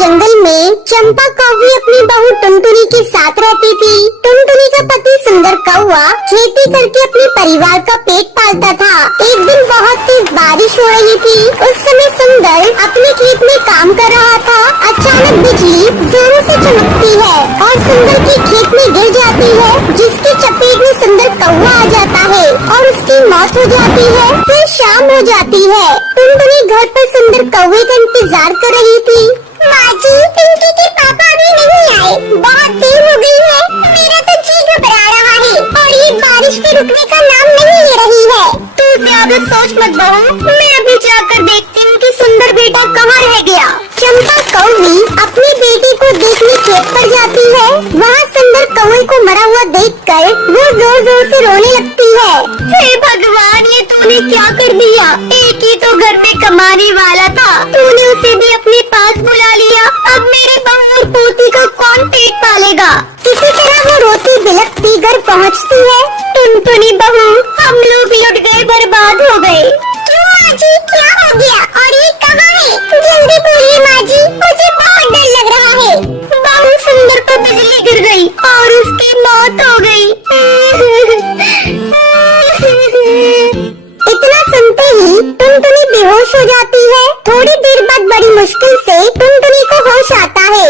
जंगल में चंपा कौवी अपनी बहू टुनटुनी के साथ रहती थी। टुनटुनी का पति सुंदर कौवा खेती करके अपने परिवार का पेट पालता था। एक दिन बहुत तेज बारिश हो रही थी। उस समय सुंदर अपने खेत में काम कर रहा था। अचानक बिजली जोरों से चमकती है और सुंदर के खेत में गिर जाती है, जिसकी चपेट में सुंदर कौवा आ जाता है और उसकी मौत हो जाती है। फिर शाम हो जाती है। टुनटुनी घर पर सुंदर कौवे का इंतजार कर रही थी। माँ जी, पिंकी के पापा अभी नहीं आए। बहुत देर हो गई है। मेरा तो जी घबरा रहा है और ये बारिश के रुकने का नाम नहीं ले रही है। तू ज्यादा सोच मत बहू, मैं अभी जाकर देखती हूँ कि सुंदर बेटा कहाँ रह गया। चंपा कौवी अपनी बेटी को देखने खेत पर जाती है। वहाँ सुंदर कौवे को मरा हुआ देखकर वो जोर जोर से रोने लगती है। हे भगवान, ये तूने क्या कर दिया? एक ही तो घर में कमाने वाला था, तूने उसे भी अपने पास बुला लिया। अब मेरे बहू और पोती का कौन पेट पालेगा? किसी तरह वो रोती बिलखती घर पहुँचती है। टुनटुनी बहू, हम लोग लुट गए, बर्बाद हो गए। क्यों माँ जी, क्या हो गया और ये कहाँ है? जल्दी बोलिए माँ जी, मुझे बहुत डर लग रहा है। बहू, सुंदर को बिजली गिर गई और उसकी मौत हो गई। इतना सुनते ही टुनटुनी बेहोश हो जाती है। थोड़ी देर बाद बड़ी मुश्किल से टुनटुनी को होश आता है।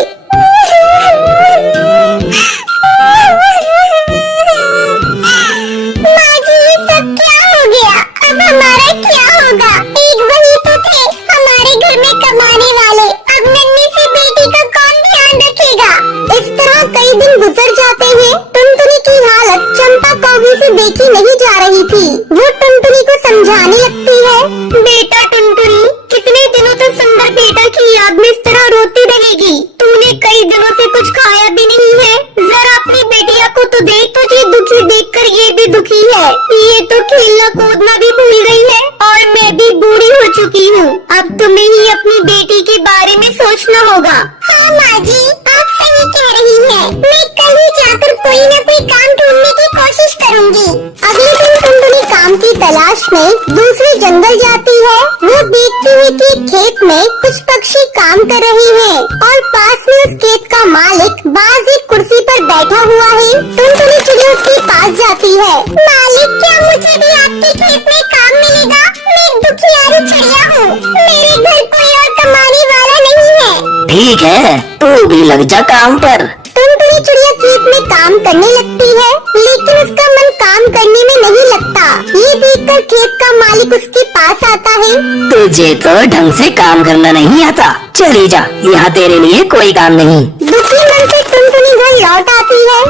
माँ जी, ये सब क्या हो गया? अब हमारा क्या होगा? एक वही तो थे हमारे घर में कमाने वाले। अब नन्ही सी बेटी का कौन ध्यान रखेगा? इस तरह कई दिन गुजर जाते हैं। टुनटुनी की हालत चंपा कौवी से देखी नहीं जा रही थी। वो टुनटुनी को समझाने लगती है। बेटा टुनटुनी, कितने दिनों तक सुंदर बेटा की याद में इस तरह रोती रहेगी? तूने कई दिनों से कुछ खाया भी नहीं है। जरा अपनी बेटिया को तो देख, तुझे दुखी देखकर ये भी दुखी है। ये तो खेलना कूदना भी भूल गई है और मैं भी बूढ़ी हो चुकी हूँ। अब तुम्हें ही अपनी बेटी के बारे में सोचना होगा। हाँ माँ जी, आप सही कह रही हैं। मैं कल ही जाकर कोई न कोई काम ढूंढने की कोशिश करूँगी। अगले दिन टुनटुनी काम की तलाश में दूसरे जंगल जाती है। वो देखती है कि खेत में कुछ पक्षी काम कर रहे हैं और पास में उस खेत का मालिक बाज एक कुर्सी पर बैठा हुआ है। टुनटुनी चिड़िया उसके पास जाती है। मालिक, क्या मुझे भी आपके खेत में काम मिलेगा? मैं एक दुखियारी चिड़िया हूँ। मेरे घर कोई और कमाने वाला नहीं है। ठीक है, तू भी लग जा काम पर। टुनटुनी चिड़िया खेत में काम करने लगती है, लेकिन उसका मन काम करने में नहीं लगता। ये देखकर खेत का मालिक उसके पास आता है। तुझे तो ढंग से काम करना नहीं आता, चली जा, यहाँ तेरे लिए कोई काम नहीं। दुखी मन से टुनटुनी घर लौट आती है।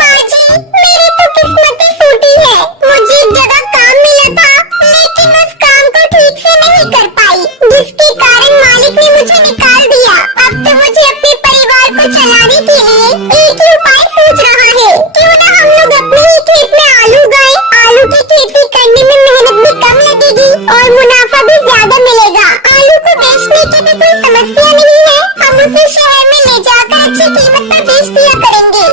माँ जी, मेरी तो किस्मत ही फूटी है। मुझे एक जगह काम मिला था, लेकिन उस काम को ठीक से नहीं कर पाई, जिसके कारण मालिक ने मुझे निकाल दिया। अब तो मुझे अपने परिवार को चलाने के लिए एक ही उपाय सोच रहा है। क्यों न हम लोग अपने ही खेत में आलू उगाएं? आलू की खेती करने में मेहनत भी कम लगेगी और मुनाफा भी ज्यादा मिलेगा। आलू को बेचने की भी कोई समस्या नहीं है। हम उसे शहर में ले जाकर अच्छी कीमत पर बेच दिया करेंगे।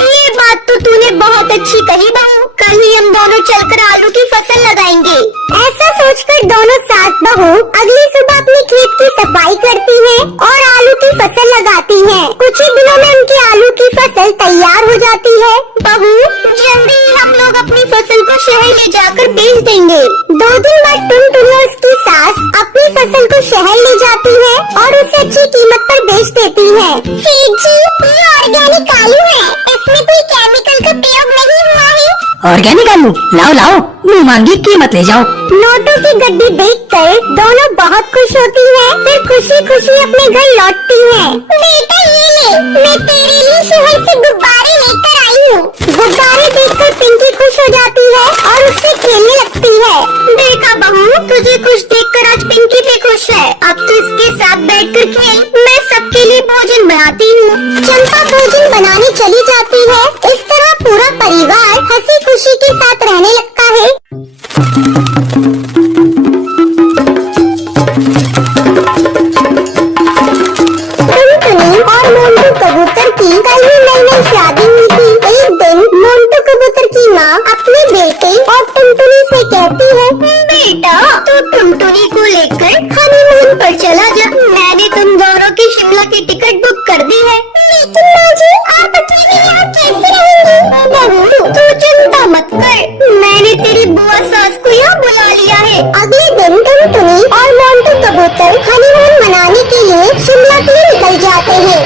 ये बात तो तूने बहुत अच्छी कही बहू। कल ही हम दोनों चलकर आलू की फसल लगाएंगे। ऐसा सोचकर दोनों सास बहू अगली सुबह अपने खेत की सफाई करती हैं और आलू की फसल लगाती हैं। कुछ ही दिनों में उनकी आलू की फसल तैयार हो जाती है। बहू, जल्दी ही हम लोग अपनी फसल को शहर ले जाकर बेच देंगे। 2 दिन बाद टुनटुनी और उसकी सास अपनी फसल को शहर ले जाती है और उसे अच्छी कीमत पर बेच देती है। सेठ जी, ये ऑर्गेनिक आलू है, इसमें कोई केमिकल का प्रयोग नहीं हुआ है। ऑर्गेनिक आलू लाओ लाओ, मुँह मांगी कीमत ले जाओ। नोटों की गड्डी देखकर दोनों बहुत खुश होती हैं। फिर खुशी खुशी अपने घर लौटती हैं। बेटा ये ले, मैं तेरे लिए शहर से गुब्बारे लेकर आई हूँ। गुब्बारे देखकर पिंकी खुश हो जाती है और उससे खेलने लगती है। देखा बहू, तुझे खुश देखकर आज पिंकी भी खुश है। अब तो इसके साथ बैठकर खेल। मैं सबके लिए भोजन बनाती हूँ। चंपा भोजन बनाने चली जाती है। इस तरह पूरा परिवार हंसी खुशी के साथ रहने लगता है। टुनटुनी और मोंटू कबूतर की कल ही नई शादी हुई थी। एक दिन मोंटू कबूतर की माँ अपने बेटे और टुनटुनी से कहती है, बेटा तू टुनटुनी को लेकर हनीमून पर चला जा। मैंने तुम दोनों की शिमला की की टिकट बुक कर दी है। लेकिन माँ जी, आप अकेले यहाँ कैसे रहेंगी? बहू तू चिंता मत कर, मैंने तेरी बुआ सास को यहाँ बुला लिया है। अगले दिन टुनटुनी और मोंटू कबूतर हनीमून मनाने के लिए शिमला के लिए निकल जाते हैं।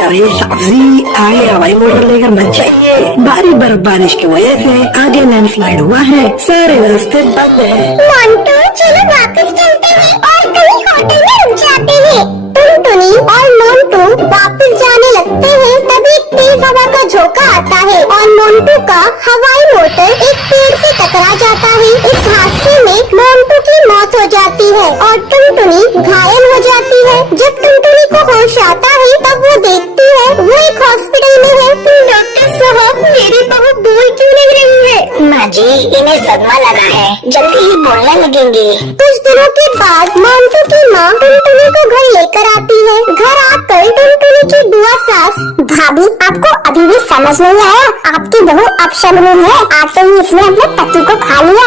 अरे सब्जी, आगे हवाई मोटर लेकर मत जाइए। भारी बर्फबारिश की वजह से आगे लैंडस्लाइड हुआ है, सारे रास्ते बंद है। मोंटू चलो वापस चलते हैं और कहीं होटल में रुक जाते हैं। टुनटुनी और मोंटू वापस जाने लगते हैं, तभी एक तेज हवा का झोंका आता है और मोंटू का हवाई मोटर एक पेड़ से टकरा जाता है। इस हादसे में मोंटू की मौत हो जाती है और टुनटुनी घायल हो जाती है। जब टुनटुनी को होश आता है तब वो देखती है वो एक हॉस्पिटल में है। डॉक्टर साहब, मेरी बहू बोल क्यों नहीं रही है? माँ जी, इन्हें सदमा लगा है, जल्दी ही बोलने लगेंगे। कुछ दिनों के बाद मोंटू की माँ टुनटुनी को घर लेकर आती है। घर आकर टुनटुनी की बुआ सास, भाभी, आपको अभी भी समझ नहीं आया? आपकी बहू अपशगुनी है, आते ही इसने अपने पति को खा लिया।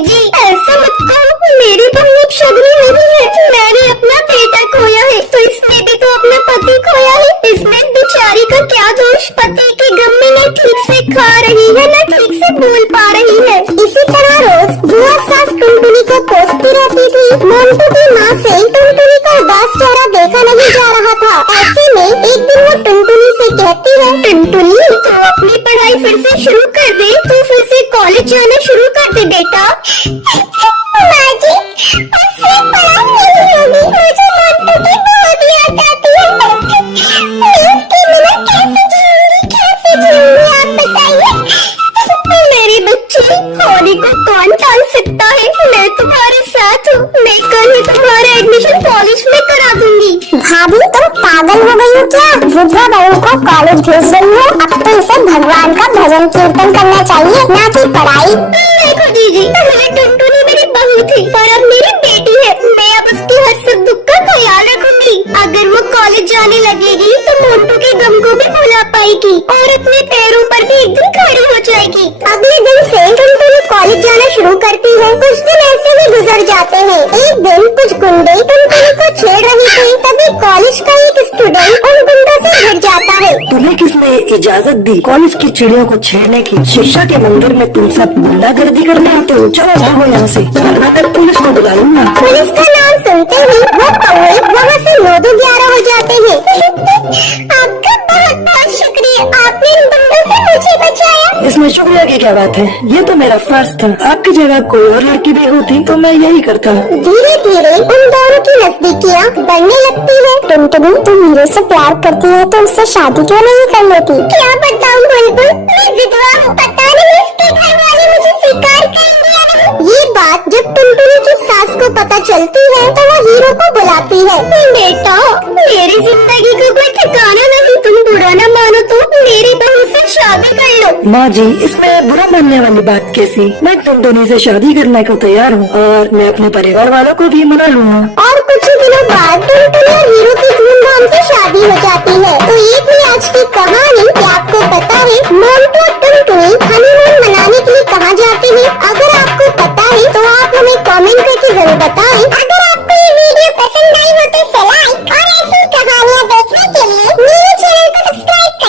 जी ऐसा मत कहो, मेरी बहू अपशगुनी नहीं है। मैंने अपना बेटा खोया है तो इसने भी तो अपना पति खोया है। इसमें बेचारी का क्या दोष? पति के गम में न ठीक से खा रही है न ठीक से बोल पा रही है। इसी तरह रोज बुआ सास टुनटुनी को कोसती रहती थी। मोंटू की माँ से टुनटुनी का उदास चेहरा देखा नहीं जा रहा था। ऐसे में एक दिन वो टुनटुनी से कहती है, टुनटुनी तू अपनी पढ़ाई फिर से शुरू कर दे, तू फिर से कॉलेज जाना शुरू कर दे बेटा। माँ जी, उससे पढ़ाई नहीं होगी, मुझे मोंटू की बहुत याद आती है। मैं उसके बिना कैसे जीऊंगी आप बताइए। मेरी बच्ची, होली को कौन टाल सकता है? मैं तुम्हारे साथ हूँ, मैं कल ही तुम्हारा एडमिशन कॉलेज में करा दूंगी। भाभी, तुम पागल हो गई हो क्या? वृद्धा बहू को कॉलेज भेज रही हो? अब तो इसे भगवान का भजन कीर्तन करना चाहिए, ना कि पढ़ाई। देखो दीदी, पहले टुनटुनी मेरी बहू थी पर अब मेरी बेटी है। मैं अब उसकी हर सुख दुख का ख्याल रखूंगी। अगर वो कॉलेज जाने लगेगी तो मोंटू के गम को भी भुला पाएगी और अपने पैरों पर भी एक दिन खड़ी हो जाएगी। अगले दिन से टुनटुनी कॉलेज जाना शुरू करती है। कुछ दिन ऐसे ही गुजर जाते हैं। एक दिन कुछ गुंडे टुनटुनी को छेड़ रहे थे, तभी कॉलेज का एक स्टूडेंट उन गुंडों से भिड़ जाता है। तुम्हें किसने इजाजत दी कॉलेज की चिड़ियों को छेड़ने की? शिक्षा के मंदिर में तुम सब गुंडागर्दी करने आते हो? चलो जाओ यहाँ से, वरना मैं पुलिस को बुला लूंगा। पुलिस का नाम सुनते ही वो कौवे वहाँ से 9-11 हो जाते हैं। आपका बहुत बहुत शुक्रिया, आपने इन गुंडों से मुझे बचाया। इसमें शुक्रिया की क्या बात है, ये तो मेरा फर्ज था। आपकी जगह कोई और लड़की भी होती तो मैं यही करता। धीरे धीरे उन दोनों की नजदीकियाँ बढ़ने लगती है। टुनटुनी, तुम हीरो से प्यार करती है तो उससे शादी क्यों नहीं कर लेती? क्या बताऊँ बुलबुल, मैं विधवा हूँ, पता नहीं इसके घर वाले मुझे स्वीकार करेंगे या नहीं। ये बात जब टुनटुनी की सास को पता चलती है तो वो हीरो को बुलाती है। बेटा, मेरी जिंदगी का कोई ठिकाना नहीं, तुम बुरा न मानो तो मेरी बहू से शादी कर लो। माँ जी, इसमें बुरा मानने वाली बात कैसी? मैं टुनटुनी से शादी करने को तैयार हूँ और मैं अपने परिवार वालों को भी मना लूंगा। और कुछ ही दिनों बाद टुनटुनी और हीरो की धूमधाम से शादी हो जाती है। तो ये थी आज की कहानी। क्या आपको पता है मोंटू